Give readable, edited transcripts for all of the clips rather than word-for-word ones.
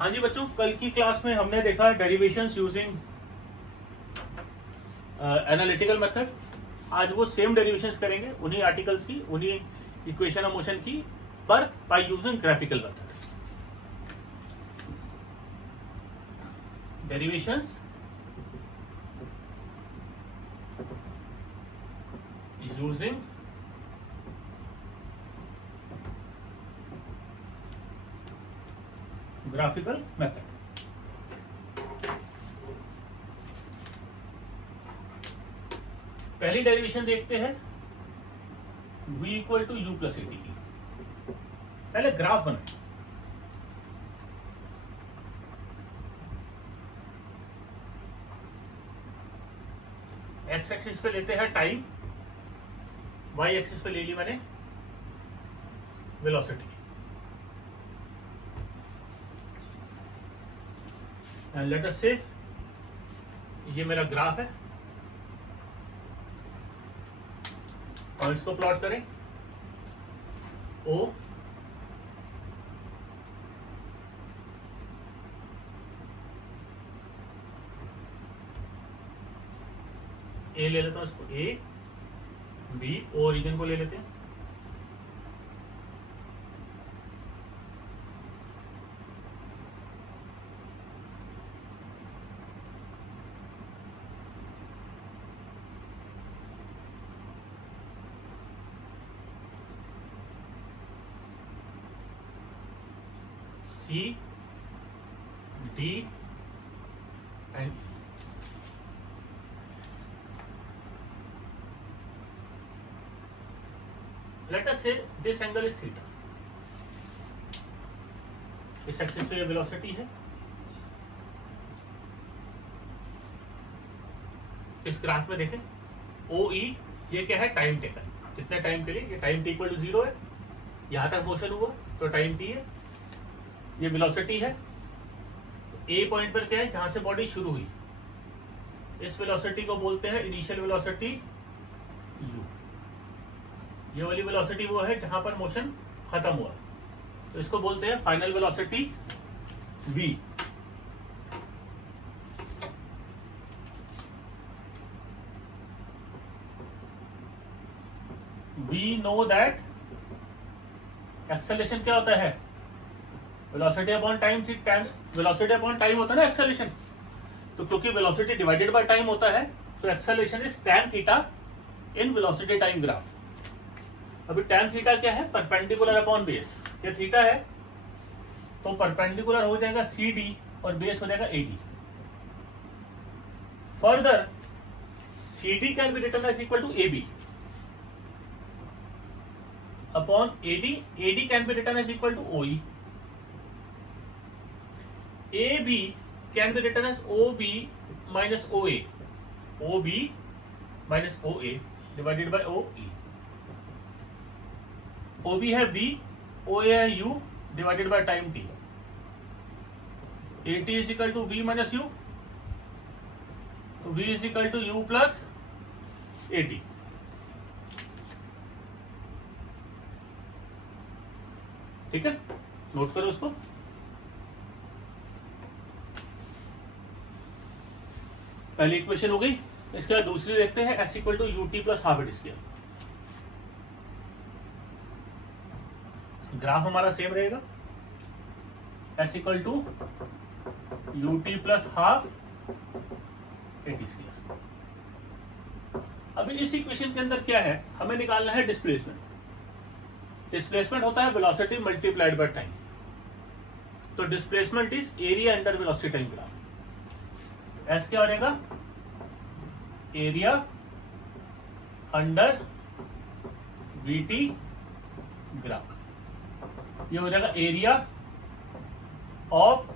हाँ जी बच्चों, कल की क्लास में हमने देखा डेरिवेशंस यूजिंग एनालिटिकल मेथड। आज वो सेम डेरिवेशंस करेंगे उन्हीं आर्टिकल्स की, उन्हीं इक्वेशन ऑफ मोशन की, पर by using graphical method. Derivations using graphical method. पहली डेरिवेशन देखते हैं v equal to u plus a t की। पहले ग्राफ बनाए। एक्स एक्सिस पे लेते हैं टाइम, वाई एक्सिस पे ले ली मैंने वेलोसिटी। एंड लेट अस से ये मेरा ग्राफ है, पॉइंट्स को प्लॉट करें। ओ ए ले लेता हूं इसको, ए बी, ओ रीजन को ले लेते हैं। C D and let us say this angle is theta। इस एक्सिस पे वेलोसिटी है। इस ग्राफ में देखें ओ ई, ये क्या है? Time taken. कितने टाइम के लिए? ये टाइम टी इक्वल टू 0 है, यहां तक मोशन हुआ तो टाइम टी है। ये वेलोसिटी है। ए पॉइंट पर क्या है? जहां से बॉडी शुरू हुई, इस वेलोसिटी को बोलते हैं इनिशियल वेलोसिटी यू। ये वाली वेलोसिटी वो है जहां पर मोशन खत्म हुआ, तो इसको बोलते हैं final velocity v। We know that acceleration क्या होता है? Velocity upon time. Velocity upon time होता है ना एक्सेलरेशन। तो क्योंकि वेलोसिटी डिवाइडेड बाय टाइम होता है, तो acceleration is tan theta in velocity time graph. अभी tan थीटा क्या है? Perpendicular upon base. ये थीटा है तो परपेंडिकुलर हो जाएगा सी डी और बेस हो जाएगा A D. Further C D can be written as equal to A B upon A D. A D can be written as equal to O E. A B can be written as O B minus O A. O B minus O A divided by O E. O B है v, O A है u divided by time t। A T is equal to v minus you, तो v is equal to u plus A T. ठीक है, note करो उसको। पहली equation हो गई। इसके बाद दूसरी देखते हैं, s equal to u T plus half it square. Graph हमारा सेम रहेगा, s equal to u T plus half A T square. अभी इस इक्वेशन के अंदर क्या है? हमें निकालना है डिस्प्लेसमेंट। डिस्प्लेसमेंट होता है वेलोसिटी मल्टीप्लाइड बाय टाइम। तो displacement is area under velocity time graph. s क्या हो जाएगा? Area under V T graph. ये हो जाएगा एरिया ऑफ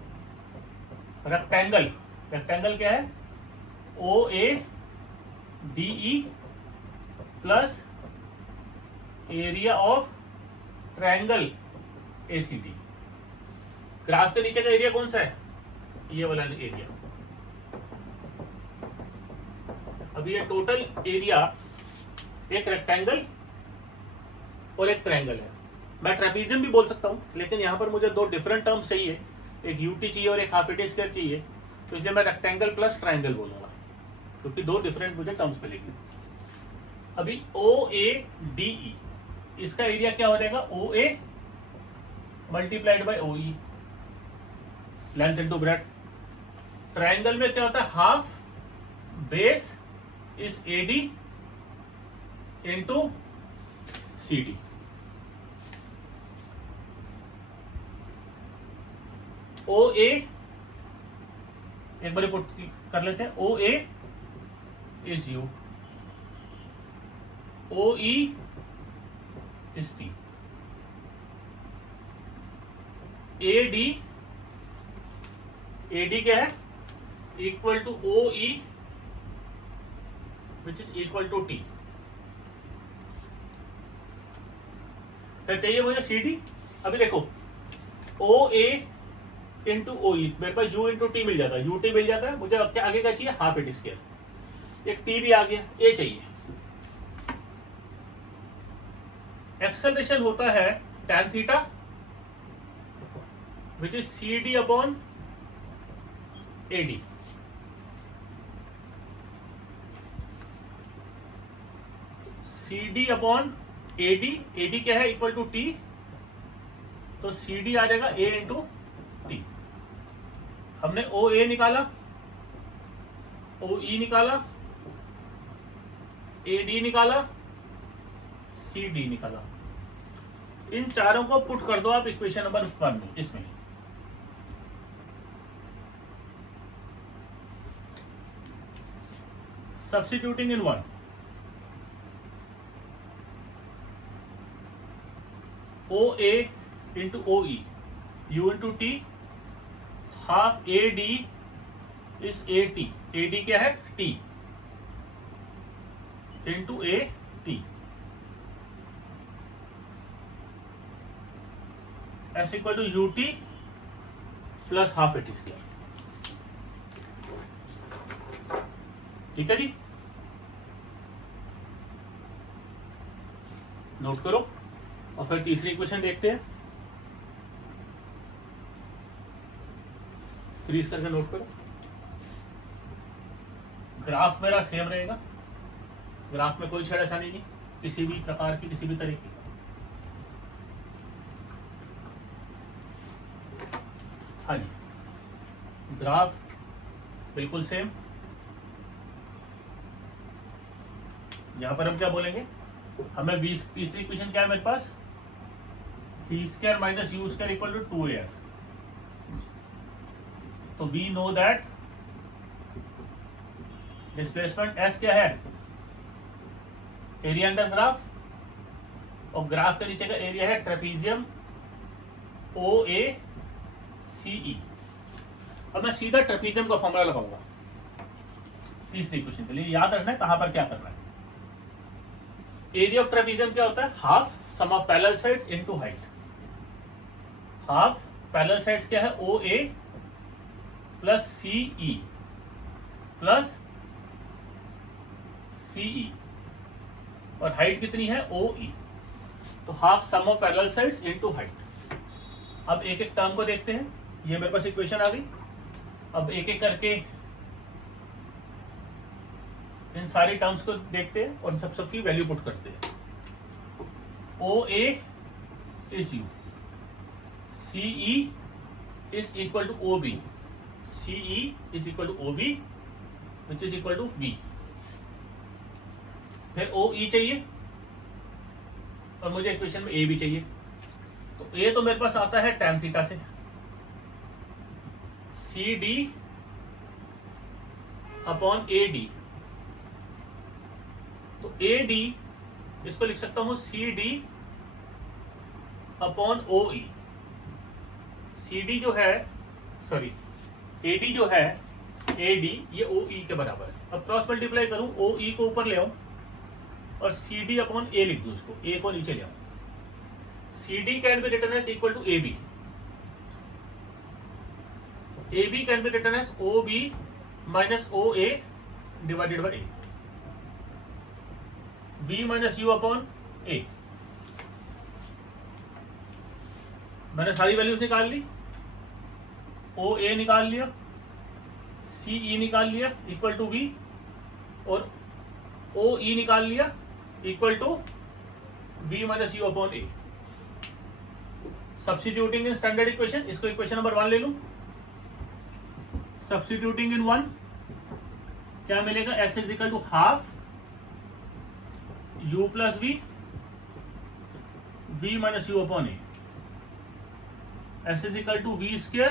रेक्टेंगल। रेक्टेंगल क्या है? O A D E plus area of triangle A C D. Graph के नीचे का एरिया कौन सा है? ये वाला एरिया। अब ये टोटल एरिया एक रेक्टेंगल और एक ट्रायंगल है। मैं ट्रेपीजियम भी बोल सकता हूं, लेकिन यहां पर मुझे दो डिफरेंट टर्म्स चाहिए एक यूटी चाहिए और एक हाफ एटी स्क्वायर चाहिए, तो इसलिए मैं रेक्टेंगल प्लस ट्राइंगल बोलूंगा, क्योंकि दो डिफरेंट मुझे टर्म्स मिलेंगे। अभी ओ ए डी ई, इसका एरिया क्या हो जाएगा, O A multiplied by O E, length into breadth. Triangle में क्या होता है, half base is A D into C D. O A एक बार पुट कर लेते हैं, O A is U, O E is T, A D क्या है, equal to O E which is equal to T. फिर चाहिए मुझे सी डी। अभी देखो ओ ए इंटू ओ ई, मेरे पास यू इंटू टी मिल जाता है, यू टी मिल जाता है, मुझे अब क्या आगे क्या चाहिए, हाफ एटी स्क्वायर, एक टी भी आ गया, ए चाहिए। एक्सेलरेशन होता है tan theta which is C D upon A D. C D upon A D क्या है, इक्वल टू टी, तो सी डी आ जाएगा ए इंटू टी। हमने ओ ए निकाला, ओ ई निकाला, ए डी निकाला, सी डी निकाला। इन चारों को पुट कर दो आप इक्वेशन नंबर 1 में, इसमें substituting in 1, O A into O E, u into T, half A D is A T, A D क्या है, T into A T, S equal to u T plus half A T square. ठीक है जी, note करो। और फिर तीसरी equation देखते हैं, फ्रीज करके नोट करो। ग्राफ मेरा सेम रहेगा, ग्राफ में कोई छेड़छाड़ी नहीं किसी भी प्रकार की, किसी भी तरीके की। हाँ जी, ग्राफ बिल्कुल सेम। यहां पर हम क्या बोलेंगे, हमें तीसरी इक्वेशन क्या है मेरे पास, v square minus u square equal to 2as। तो we know that displacement s क्या है, एरिया अंडर ग्राफ, और ग्राफ के नीचे का एरिया है ट्रेपीजियम ओ ए सी ई। अब मैं सीधा ट्रेपीजियम का फॉर्मूला लगाऊंगा तीसरी इक्वेशन के लिए। याद रखना है कहां पर क्या करना है। एरिया ऑफ ट्रेपीजियम क्या होता है, half sum of parallel sides into height. Half parallel sides क्या है, ओ ए प्लस सी ई प्लस सी ई, और हाइट कितनी है, ओ ई, तो half sum of parallel sides into height. अब एक एक टर्म को देखते हैं, ये मेरे पास इक्वेशन आ गई। अब एक एक करके इन सारी टर्म्स को देखते हैं और सबकी वैल्यू पुट करते हैं। O A is u, C E is equal to O B, C E is equal to O B which is equal to v. फिर ओ ई चाहिए और मुझे इक्वेशन में ए भी चाहिए। तो ए तो मेरे पास आता है tan थीटा से, C D upon A D, तो ए डी इसको लिख सकता हूं C D upon O E. C D जो है, सॉरी ए डी जो है, ए डी ये ओ ई के बराबर है। अब क्रॉस मल्टीप्लाई करूं, ओ ई को ऊपर ले आऊं और सी डी अपॉन ए लिख दूं, इसको ए को नीचे ले आऊं। C D can be written as equal to A B, A B can be written as O B minus O A divided by a, v minus u upon a. मैंने सारी values निकाल ली। ओ ए निकाल लिया, सी ई निकाल लिया इक्वल टू वी, और ओ E निकाल लिया equal to v minus u upon A. Substituting in standard equation, इसको इक्वेशन नंबर 1 ले लूं। सब्स्टिट्यूटिंग इन 1 क्या मिलेगा, S is equal to half u plus v, v minus u upon A. S is equal to v square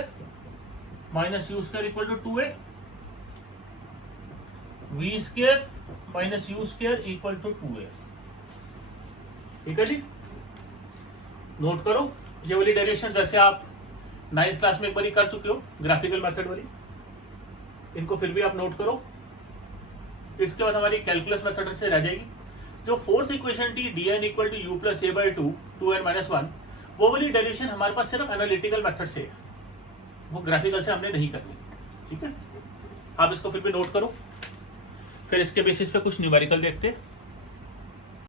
minus u square equal to 2a, v square minus u square equal to 2s। ठीक है जी, note करो ये वाली derivation जैसे आप 9th class में एक बार कर चुके हो, ग्राफिकल मेथड वाली, इनको फिर भी आप नोट करो। इसके बाद हमारी कैलकुलस मेथड से रह जाएगी। जो फोर्थ इक्वेशन थी D N equal to u plus A by 2n-1, वो वाली डेरिवेशन हमारे पास सिर्फ एनालिटिकल मेथड से है, वो ग्राफिकल से हमने नहीं करनी। ठीक है, आप इसको फिर भी नोट करो, फिर इसके बेसिस पे कुछ न्यूमेरिकल देखते हैं।